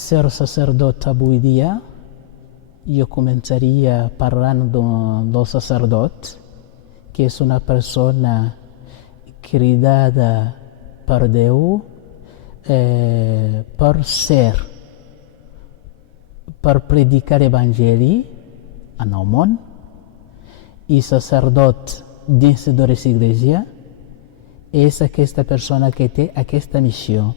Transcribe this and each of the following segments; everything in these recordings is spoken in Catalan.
ser sacerdot avui dia, jo començaria parlant del sacerdot, que és una persona cridada per Déu per predicar l'Evangeli en el món, i sacerdot dins de l'Església és aquesta persona que té aquesta missió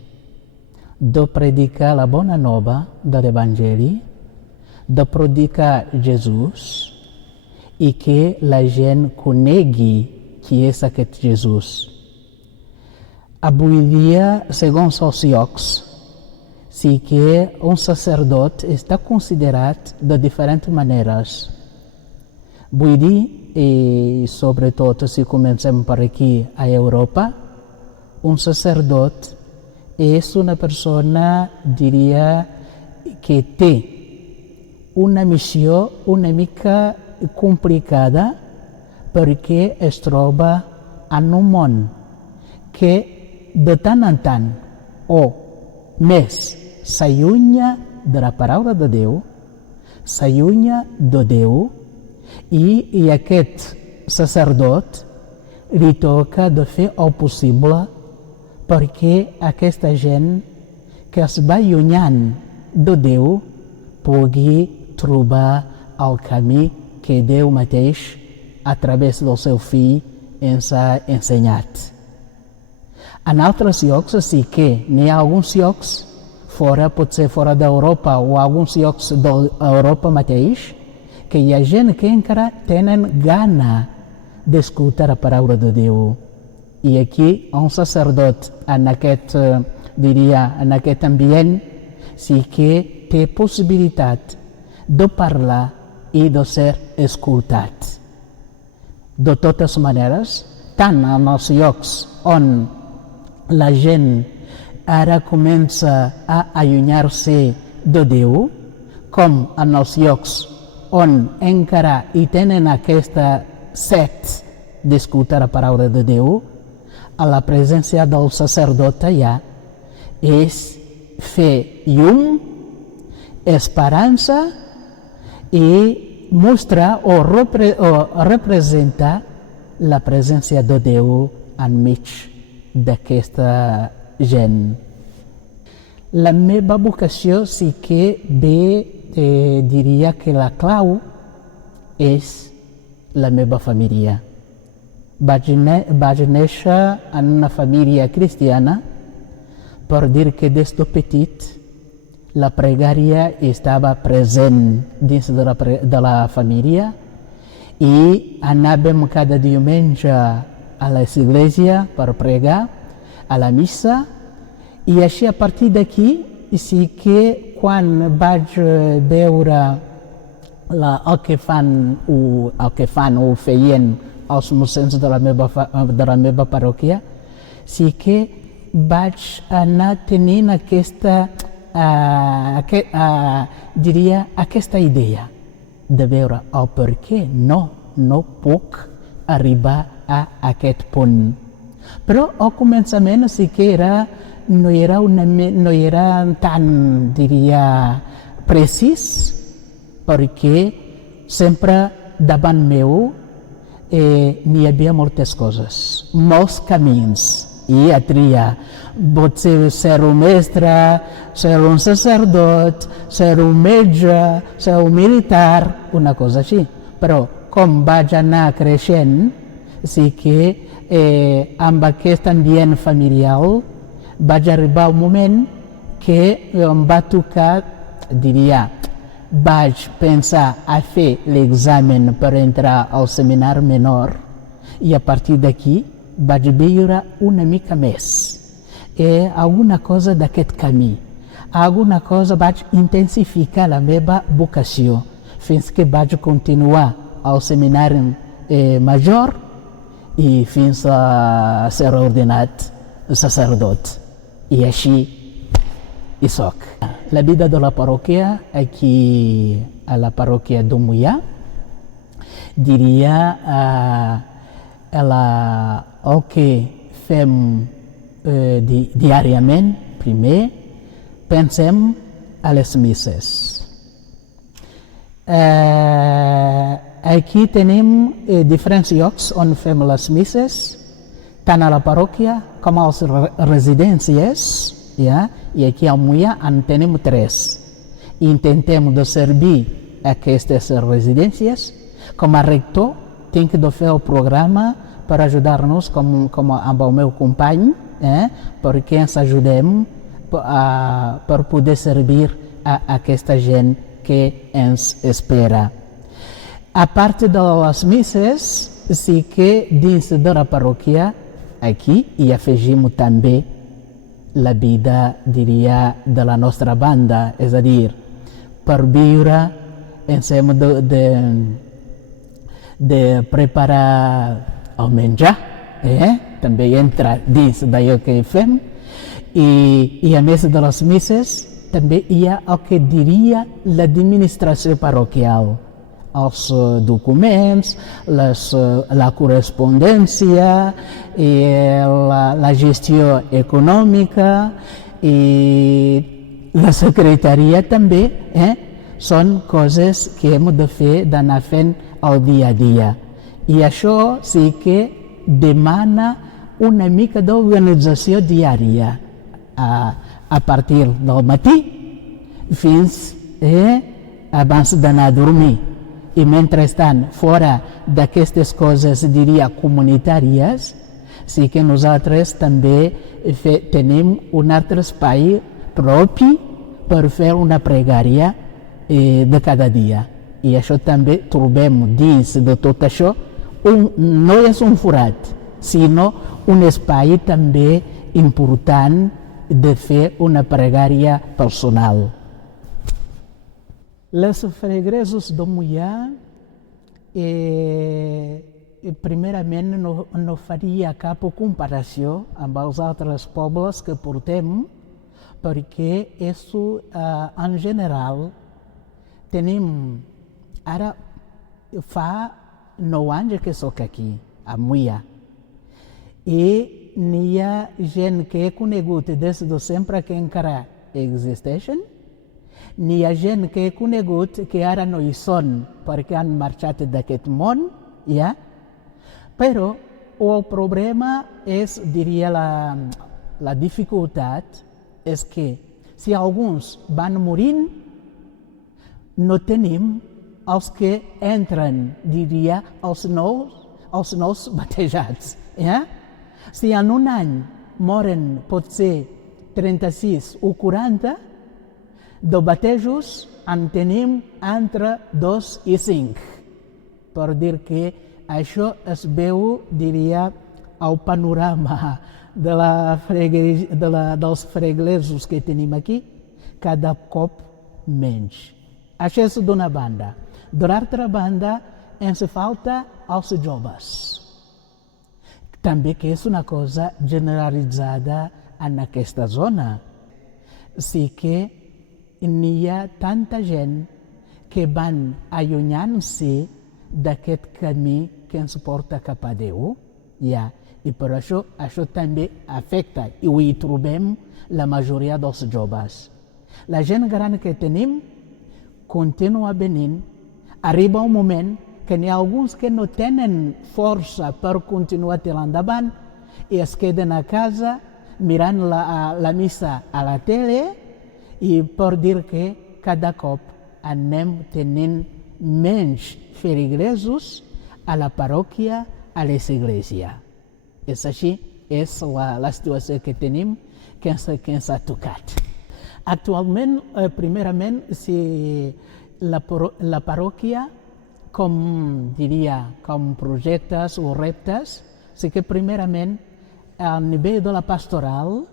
de predicar la bona nova de l'Evangeli, de predicar Jesús i que la gent conegui qui és aquest Jesús. Avui dia, segons els llocs, sí que un sacerdot està considerat de diferents maneres. Vull dir, i sobretot si comencem per aquí a Europa, un sacerdot és una persona, diria, que té una missió una mica complicada perquè es troba en un món que de tant en tant o més s'allunya de la paraula de Déu, s'allunya de Déu, i aquest sacerdot li toca de fer el possible perquè aquesta gent que es va allunyant de Déu pugui trobar el camí que Déu mateix, a través del seu fill, ens ha ensenyat. En altres llocs sí que n'hi ha alguns llocs, potser fora d'Europa o alguns llocs d'Europa mateix, que hi ha gent que encara tenen gana d'escoltar la paraula de Déu. I aquí un sacerdot en aquest ambient sí que té possibilitat de parlar i de ser escoltat. De totes maneres, tant en els llocs on la gent ara comença a allunyar-se de Déu, com en els llocs on encara hi tenen aquesta set d'escoltar la paraula de Déu, a la presència del sacerdot allà és fer llum, esperança i mostrar o representar la presència de Déu enmig d'aquesta gent. La meva vocació sí que ve, diria que la clau és la meva família. Vaig néixer en una família cristiana, per dir que des de petit la pregària estava present dins de la família i anàvem cada diumenge a l'església per pregar, a la missa, i així a partir d'aquí sí que quan vaig veure el que fan o feien els mossens de la meva parròquia, sí que vaig anar tenint aquesta idea de veure el per què no puc arribar a aquest punt. Però al començament sí que no era tan, diria, precís, perquè sempre davant meu n'hi havia moltes coses, molts camins, i a triar. Pot ser un mestre, ser un sacerdot, ser un metge, ser un militar, una cosa així. Però com vaig anar creixent, sí que amb aquest ambient familiar vaig arribar a un moment que em va tocar, diria, vaig pensar a fer l'examen per entrar al seminari menor i a partir d'aquí vaig viure una mica més. Alguna cosa d'aquest camí, alguna cosa vaig intensificar la meva vocació fins que vaig continuar al seminari major i fins a ser ordenat sacerdot. I així hi soc. La vida de la parròquia aquí a la parròquia de Moià, diria el que fem diàriament. Primer pensem a les misses. Aquí tenim diferents llocs on fem les misses, tant a la parròquia com a les residències, ja? I aquí al Moià en tenim 3. Intentem de servir aquestes residències. Com a rector tinc de fer el programa per ajudar-nos com amb el meu company, perquè ens ajudem per poder servir a aquesta gent que ens espera. A part de les misses, sí que dins de la parròquia aquí hi afegim també la vida, diria, de la nostra banda, és a dir, per viure ens hem de preparar el menjar, també entra dins d'allò que fem, i a més de les misses també hi ha el que diria l'administració parroquial, els documents, la correspondència, la gestió econòmica i la secretaria també, són coses que hem de fer, d'anar fent el dia a dia. I això sí que demana una mica d'organització diària, a partir del matí fins abans d'anar a dormir. I mentrestant, fora d'aquestes coses, diria, comunitàries, sí que nosaltres també tenim un altre espai propi per fer una pregària de cada dia. I això també trobem dins de tot això, no és un forat, sinó un espai també important de fer una pregària personal. Les feligresos de Moià, primerament no faria cap comparació amb els altres pobles que portem, perquè en general tenim, ara fa 9 anys que soc aquí, a Moià, i n'hi ha gent que he conegut des de sempre que encara existeixen, n'hi ha gent que he conegut que ara no hi són perquè han marxat d'aquest món, ja? Però el problema és, diria, la dificultat és que si alguns van morint, no tenim els que entren, diria, els nous batejats. Ja? Si en un any moren potser 36 o 40, de batejos en tenim entre 2 i 5. Per dir que això es veu, diria, el panorama dels feligresos que tenim aquí, cada cop menys. Això és d'una banda. De l'altra banda, ens falta els joves. També que és una cosa generalitzada en aquesta zona. Sí que n'hi ha tanta gent que van allunyant-se d'aquest camí que ens porta cap a Déu, ja. I per això també afecta, i ho hi trobem, la majoria dels joves. La gent gran que tenim continua venint, arriba un moment que n'hi ha alguns que no tenen força per continuar tirant endavant i es queden a casa mirant la missa a la tele, i per dir que cada cop anem tenint menys feligresos a la parròquia, a l'església. És així, és la situació que tenim, que ens ha tocat. Actualment, primerament, si la parròquia, com projectes o reptes, sí que primerament, al nivell de la pastoral,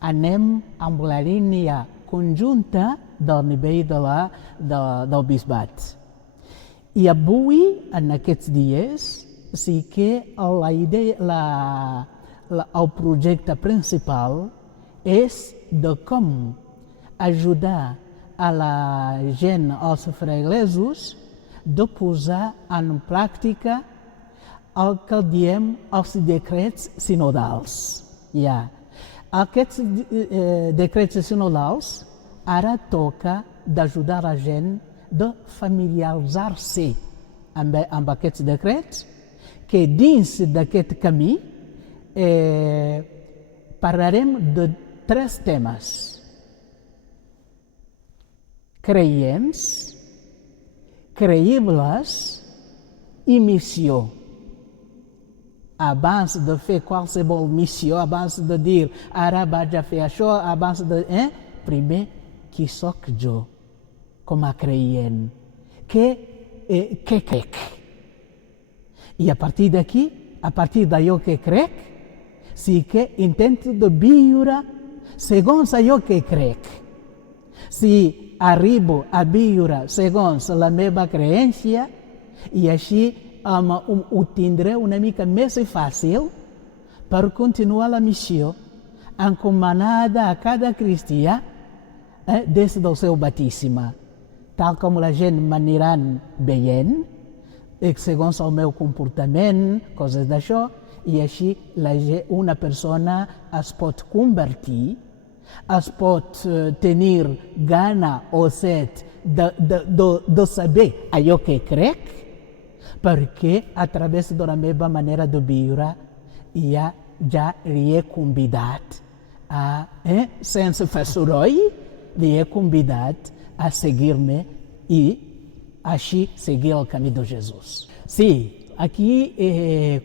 anem amb la línia conjunta del nivell del bisbat. I avui, en aquests dies, sí que el projecte principal és de com ajudar a la gent, als feligresos, de posar en pràctica el que diem els decrets sinodals. Aquests decrets sinodals ara toca d'ajudar la gent de familiaritzar-se amb aquests decrets, que dins d'aquest camí parlarem de 3 temes: creients, creïbles i missió. Abans de fer qualsevol missió, abans de dir ara vaig a fer això, abans de... primer, qui sóc jo com a creient? Què crec? I a partir d'aquí, a partir d'allò que crec, sí que intento de viure segons allò que crec. Si arribo a viure segons la meva creença, i així ho tindré una mica més fàcil per continuar la missió encomanada a cada cristià des del seu batisme, tal com la gent m'aniran veient, segons el meu comportament, coses d'això, i així una persona es pot convertir, es pot tenir gana o set de saber allò que crec, perquè a través de la meva manera de viure ja li he convidat sense fer soroll, li he convidat a seguir-me i així seguir el camí de Jesús. Sí, aquí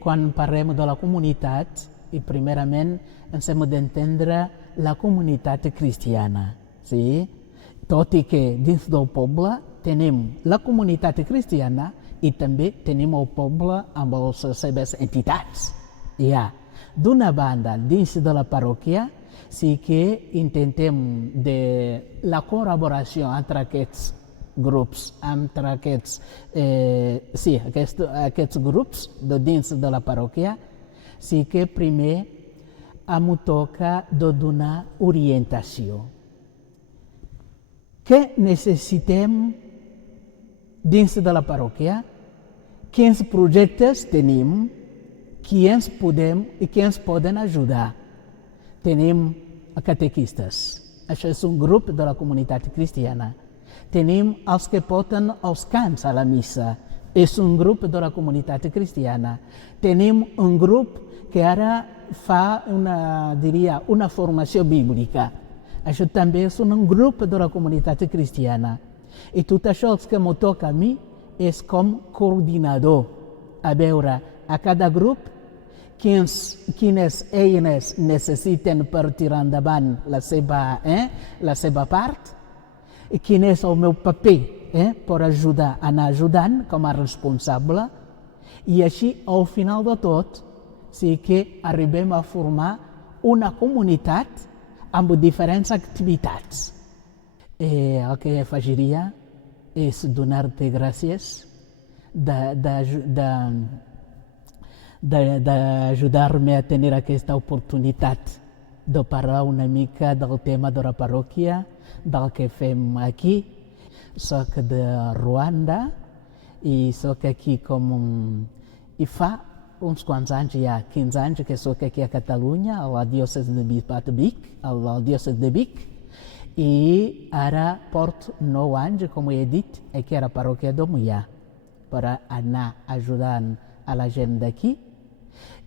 quan parlem de la comunitat, i primerament ens hem d'entendre la comunitat cristiana. Sí? Tot i que dins del poble tenim la comunitat cristiana i també tenim el poble amb les seves entitats. D'una banda, dins de la parròquia, sí que intentem la col·laboració entre aquests grups, entre aquests grups de dins de la parròquia, sí que primer em toca de donar orientació. Què necessitem dins de la parròquia? Quins projectes tenim? Qui ens poden ajudar? Tenim catequistes. Això és un grup de la comunitat cristiana. Tenim els que porten els cants a la missa. És un grup de la comunitat cristiana. Tenim un grup que ara fa una formació bíblica. Això també és un grup de la comunitat cristiana. I tot això el que m'ho toca a mi és com coordinador, a veure a cada grup quines eines necessiten per tirar endavant la seva part, i quin és el meu paper per anar ajudant com a responsable, i així al final de tot sí que arribem a formar una comunitat amb diferents activitats. El que afegiria és donar-te gràcies d'ajudar-me a tenir aquesta oportunitat de parlar una mica del tema de la parròquia, del que fem aquí. Soc de Ruanda i soc aquí i fa uns quants anys, ja 15 anys que soc aquí a Catalunya, a la diòcesi de Vic, i ara porto 9 anys, com he dit, aquí a la parròquia de Moià, per anar ajudant a la gent d'aquí,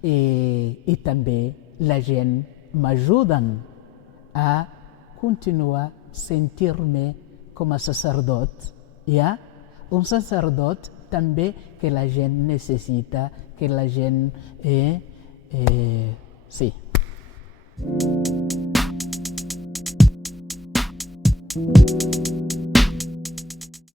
i també la gent m'ajuden a continuar sentir-me com a sacerdot. Un sacerdot també que la gent necessita, que la gent... sí.